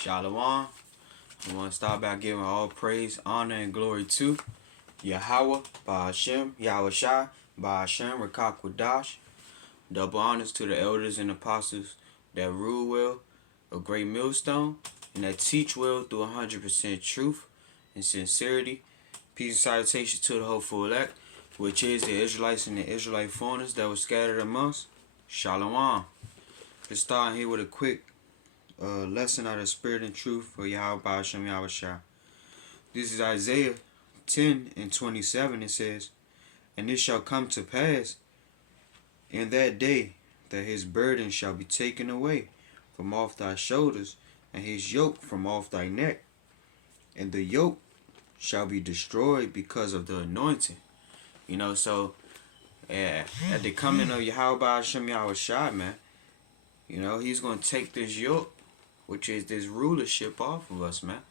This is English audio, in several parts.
Shalom. I want to start by giving all praise, honor, and glory to Yahawah, bahasham, YAHAWASHI, bahasham, qadash. Double honors to the elders and apostles that rule well, a great millstone, and that teach well through 100% truth and sincerity. Peace and salutation to the hopeful elect, which is the Israelites and the Israelite foreigners that were scattered amongst. Shalom. Let's start here with a quick lesson out of spirit and truth for Yahweh bahasham Yahawashi. This is Isaiah 10:27. It says, "And it shall come to pass in that day that his burden shall be taken away from off thy shoulders, and his yoke from off thy neck. And the yoke shall be destroyed because of the anointing." So at the coming of Yahweh bahasham Yahawashi, man, he's going to take this yoke, which is this rulership, off of us, man.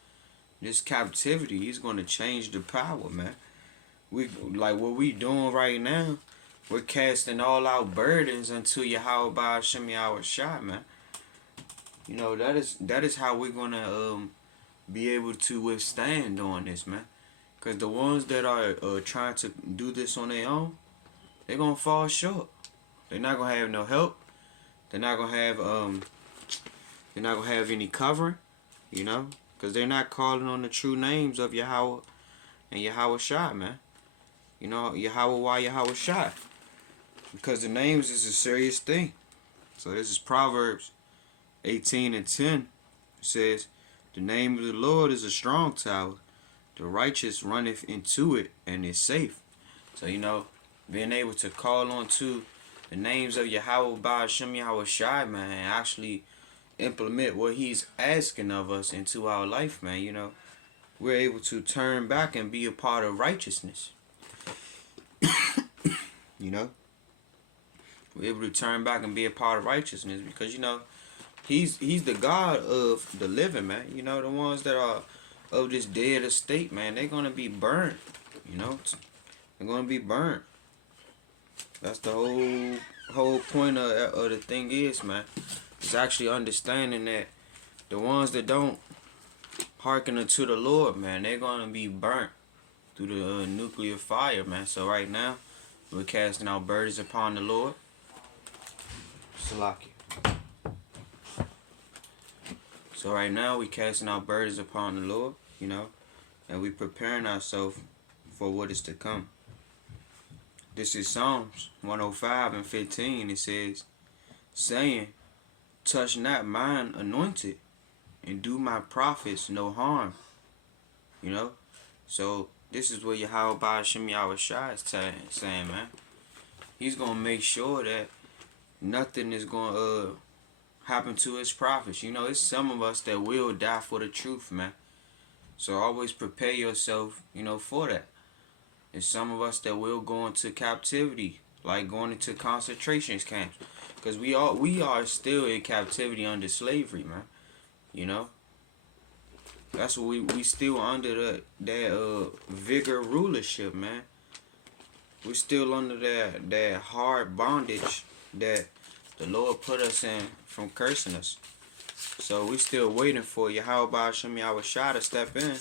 This captivity, he's going to change the power, man. Like what we doing right now, we're casting all our burdens unto Yahweh bahasham Yahawashi, man. That is how we're going to be able to withstand on this, man. Because the ones that are trying to do this on their own, they're going to fall short. They're not going to have no help. They're not going to have any covering, because they're not calling on the true names of Yahweh and Yahawashi, man. YAHAWAH, YAHAWASHI. Because the names is a serious thing. So this is Proverbs 18:10. It says, "The name of the Lord is a strong tower. The righteous runneth into it and is safe." So, being able to call on to the names of Yahweh bahasham Yahawashi, man, and actually implement what he's asking of us into our life, man, we're able to turn back and be a part of righteousness. We're able to turn back and be a part of righteousness because, he's the God of the living, man. The ones that are of this dead estate, man, they're going to be burned, They're going to be burned. That's the whole point of the thing is, man. It's actually understanding that the ones that don't hearken unto the Lord, man, they're going to be burnt through the nuclear fire, man. So right now, we're casting our burdens upon the Lord. Salaki. So right now, we're casting our burdens upon the Lord, and we're preparing ourselves for what is to come. This is Psalms 105:15. It says, saying, "Touch not mine anointed, and do my prophets no harm." So this is what Yahweh bahasham Yahawashi is saying, man. He's going to make sure that nothing is going to happen to his prophets. It's some of us that will die for the truth, man. So always prepare yourself, for that. There's some of us that will go into captivity, like going into concentration camps. Because we are still in captivity under slavery, man. That's what we still under that vigor rulership, man. We're still under that hard bondage that the Lord put us in from cursing us. So we still waiting for Yahweh bahasham Yahawashi to step in.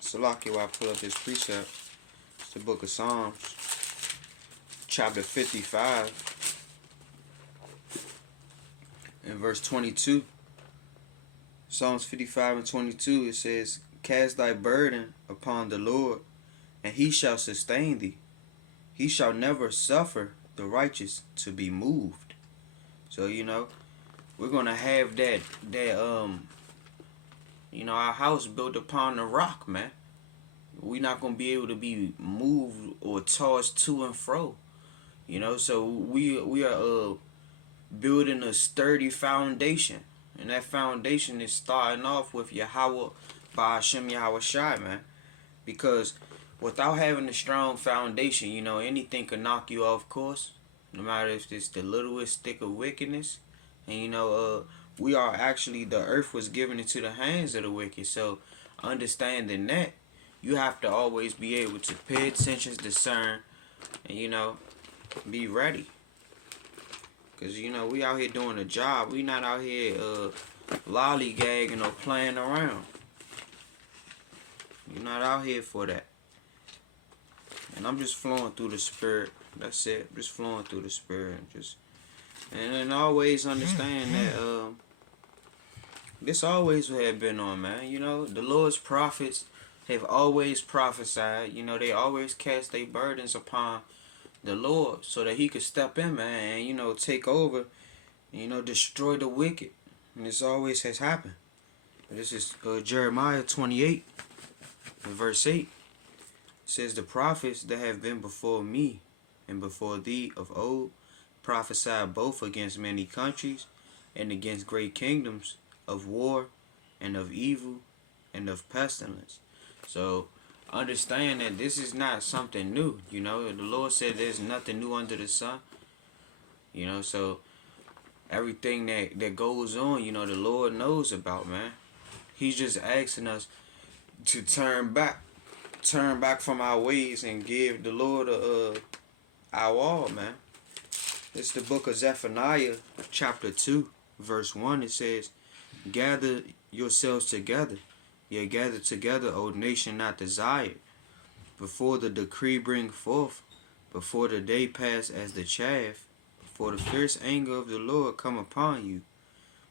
Salaki, while I pull up this precept. It's the book of Psalms, chapter 55, and verse 22. Psalms 55:22, it says, "Cast thy burden upon the Lord, and he shall sustain thee. He shall never suffer the righteous to be moved." So, we're going to have that our house built upon the rock, man. We're not going to be able to be moved or tossed to and fro. So we are building a sturdy foundation. And that foundation is starting off with Yahweh bahasham Yahawashi, man. Because without having a strong foundation, anything can knock you off course. No matter if it's the littlest stick of wickedness. And, we are actually, the earth was given into the hands of the wicked. So understanding that, you have to always be able to pay attention, discern, and be ready. Because, you know, we out here doing a job. We not out here lollygagging or playing around. You're not out here for that. And I'm just flowing through the Spirit. That's it. Just flowing through the Spirit. And always understand that this always had been on, man. You know, the Lord's prophets have always prophesied. You know, they always cast their burdens upon the Lord so that he could step in, man, and, you know, take over, and, you know, destroy the wicked. And this always has happened. This is Jeremiah 28, verse 8. It says, the prophets that have been before me and before thee of old prophesied both against many countries and against great kingdoms, of war and of evil and of pestilence. So understand that this is not something new. You know, the Lord said there's nothing new under the sun. You know, so everything that goes on, you know, the Lord knows about, man. He's just asking us to turn back from our ways and give the Lord our all, man. It's the book of Zephaniah, chapter 2, verse 1. It says, gather yourselves together. Yea, gather together, O nation not desired. Before the decree bring forth, before the day pass as the chaff, before the fierce anger of the Lord come upon you,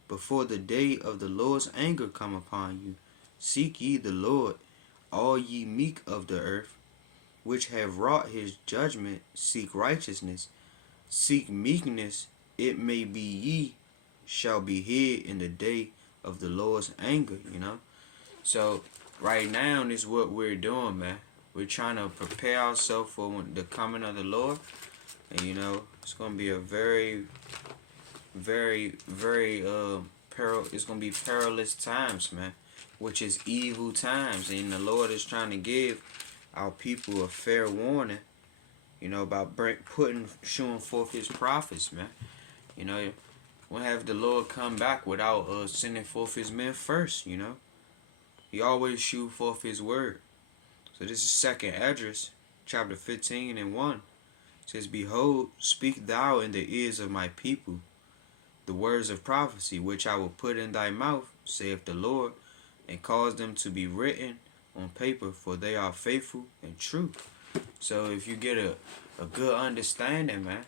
before the day of the Lord's anger come upon you, seek ye the Lord, all ye meek of the earth, which have wrought his judgment, seek righteousness, seek meekness, it may be ye shall be hid in the day of the Lord's anger, you know. So right now is what we're doing, man. We're trying to prepare ourselves for the coming of the Lord. And, you know, it's going to be a very, very, very, it's going to be perilous times, man. Which is evil times. And the Lord is trying to give our people a fair warning, you know, about showing forth his prophets, man. You know, we'll have the Lord come back without sending forth his men first, you know. He always shoot forth his word. So this is 2nd Esdras, chapter 15 and 1. It says, behold, speak thou in the ears of my people the words of prophecy, which I will put in thy mouth, saith the Lord, and cause them to be written on paper, for they are faithful and true. So if you get a good understanding, man,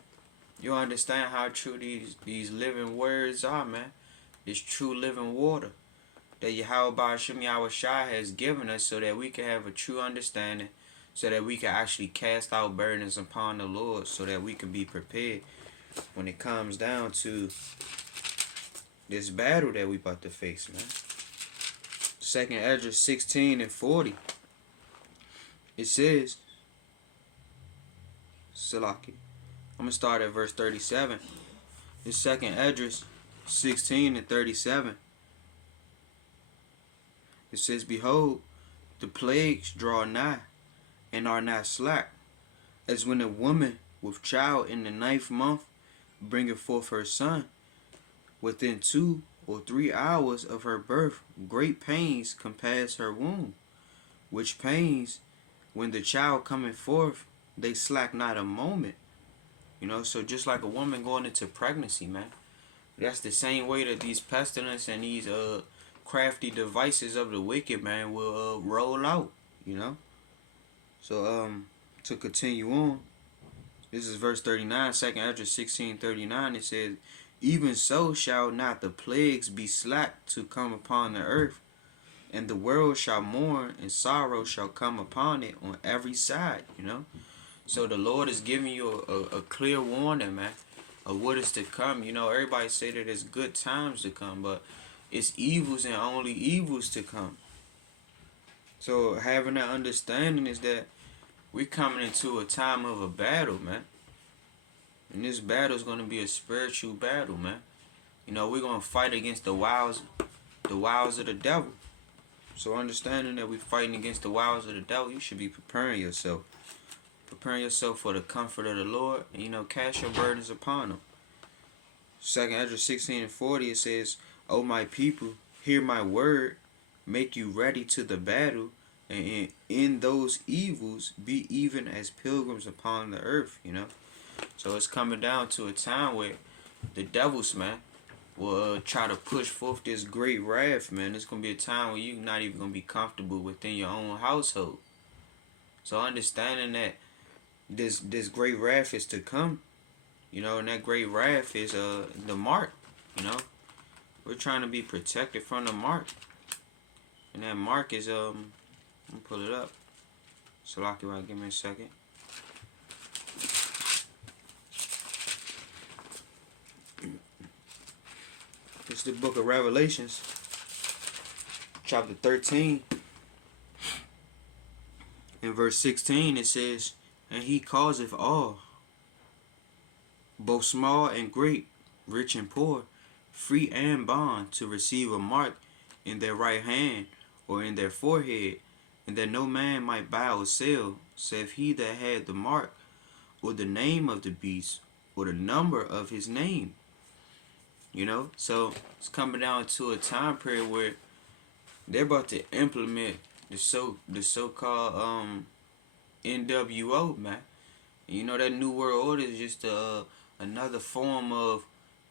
you'll understand how true these living words are, man. This true living water that bahasham YAHAWASHI has given us so that we can have a true understanding, so that we can actually cast our burdens upon the Lord, so that we can be prepared when it comes down to this battle that we about to face, man. 2nd Esdras 16 and 40. It says, Salaki. I'm going to start at verse 37. It's 2nd Esdras 16 and 37. It says, behold, the plagues draw nigh, and are not slack, as when a woman with child in the 9th month bringeth forth her son. Within 2 or 3 hours of her birth, great pains compass her womb, which pains, when the child cometh forth, they slack not a moment. You know, so just like a woman going into pregnancy, man, that's the same way that these pestilence and these crafty devices of the wicked, man, will roll out, you know. So to continue on, this is verse 39, 2nd Esdras 16:39. It says, even so shall not the plagues be slack to come upon the earth, and the world shall mourn, and sorrow shall come upon it on every side, you know. So the Lord is giving you a clear warning, man, of what is to come. You know, everybody say that it's good times to come, but it's evils and only evils to come. So having that understanding is that we're coming into a time of a battle, man. And this battle is going to be a spiritual battle, man. You know, we're going to fight against the wiles of the devil. So understanding that we're fighting against the wiles of the devil, you should be preparing yourself. Preparing yourself for the comfort of the Lord. And, you know, cast your burdens upon him. 2nd Esdras 16 and 40, it says, O my people, hear my word, make you ready to the battle, and in those evils be even as pilgrims upon the earth, you know. So it's coming down to a time where the devils, man, will try to push forth this great wrath, man. It's gonna be a time where you're not even gonna be comfortable within your own household. So understanding that this great wrath is to come, and that great wrath is the mark, We're trying to be protected from the mark. And that mark is let me pull it up. So give me a second. It's the book of Revelations, chapter 13. In verse 16 it says, "And he causeth all, both small and great, rich and poor, free and bond, to receive a mark in their right hand or in their forehead, and that no man might buy or sell, save he that had the mark, or the name of the beast, or the number of his name." So it's coming down to a time period where they're about to implement the so-called NWO, man. That New World Order is just another form of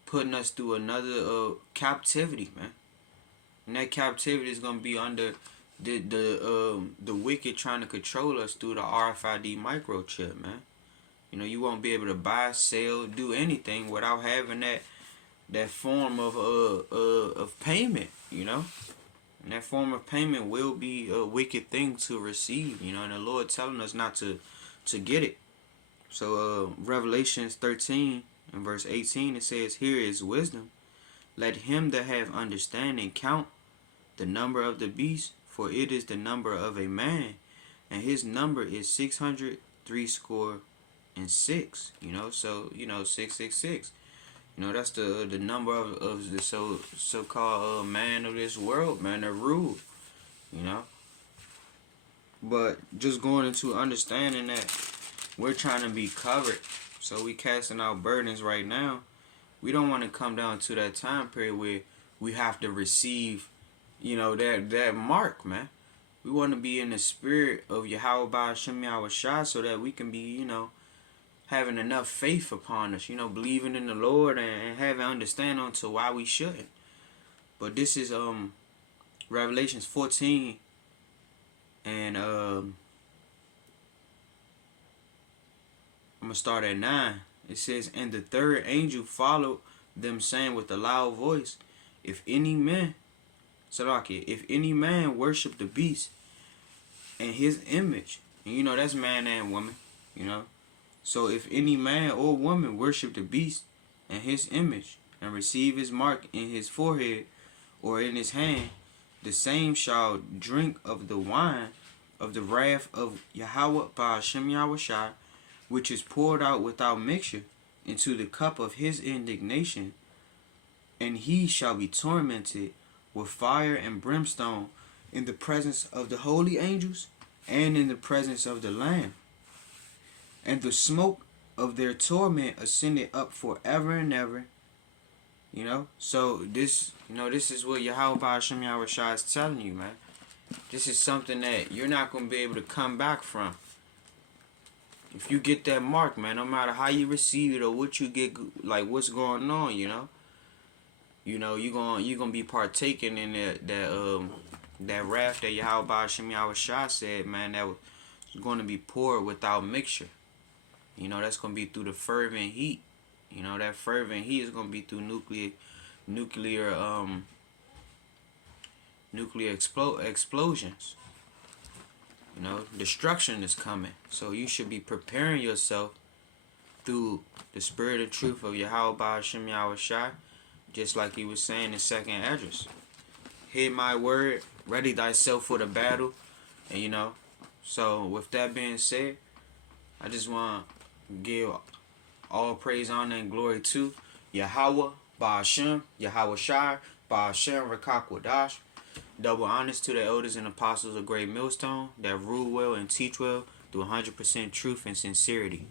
putting us through another captivity, man. And that captivity is gonna be under the wicked trying to control us through the RFID microchip, man. You won't be able to buy, sell, do anything without having that form of payment, And that form of payment will be a wicked thing to receive, and the Lord telling us not to get it. So Revelations 13 and verse 18, it says, "Here is wisdom. Let him that have understanding count the number of the beast, for it is the number of a man, and his number is 666." So 666. That's the number of the so-called man of this world, man, that rule. But just going into understanding that we're trying to be covered, so we casting out burdens right now. We don't want to come down to that time period where we have to receive, that mark, man. We want to be in the spirit of Yahawah bahasham YAHAWASHI, so that we can be, having enough faith upon us, believing in the Lord and having understanding onto why we shouldn't. But this is Revelations 14 and I'm gonna start at 9. It says, "And the third angel followed them, saying with a loud voice, if any man worship the beast and his image," and that's man and woman, So if any man or woman worship the beast and his image, and receive his mark in his forehead or in his hand, the same shall drink of the wine of the wrath of Yahawah bahasham YAHAWASHI, which is poured out without mixture into the cup of his indignation, and he shall be tormented with fire and brimstone in the presence of the holy angels and in the presence of the Lamb. And the smoke of their torment ascended up forever and ever. So this is what Yahawah bahasham YAHAWASHI is telling you, man. This is something that you're not going to be able to come back from. If you get that mark, man, no matter how you receive it or what you get, like what's going on, you're gonna be partaking in that wrath that Yahawah bahasham YAHAWASHI said, man, that was going to be poured without mixture. That's going to be through the fervent heat. That fervent heat is going to be through nuclear explosions. Destruction is coming. So you should be preparing yourself through the spirit and truth of Yahawah bahasham YAHAWASHI, just like he was saying in second address. Hear my word, ready thyself for the battle. And so with that being said, I just want to give all praise, honor, and glory to Yahawah bahasham YAHAWASHI, bahasham qadash. Double honors to the elders and apostles of Great Millstone that rule well and teach well through 100% truth and sincerity.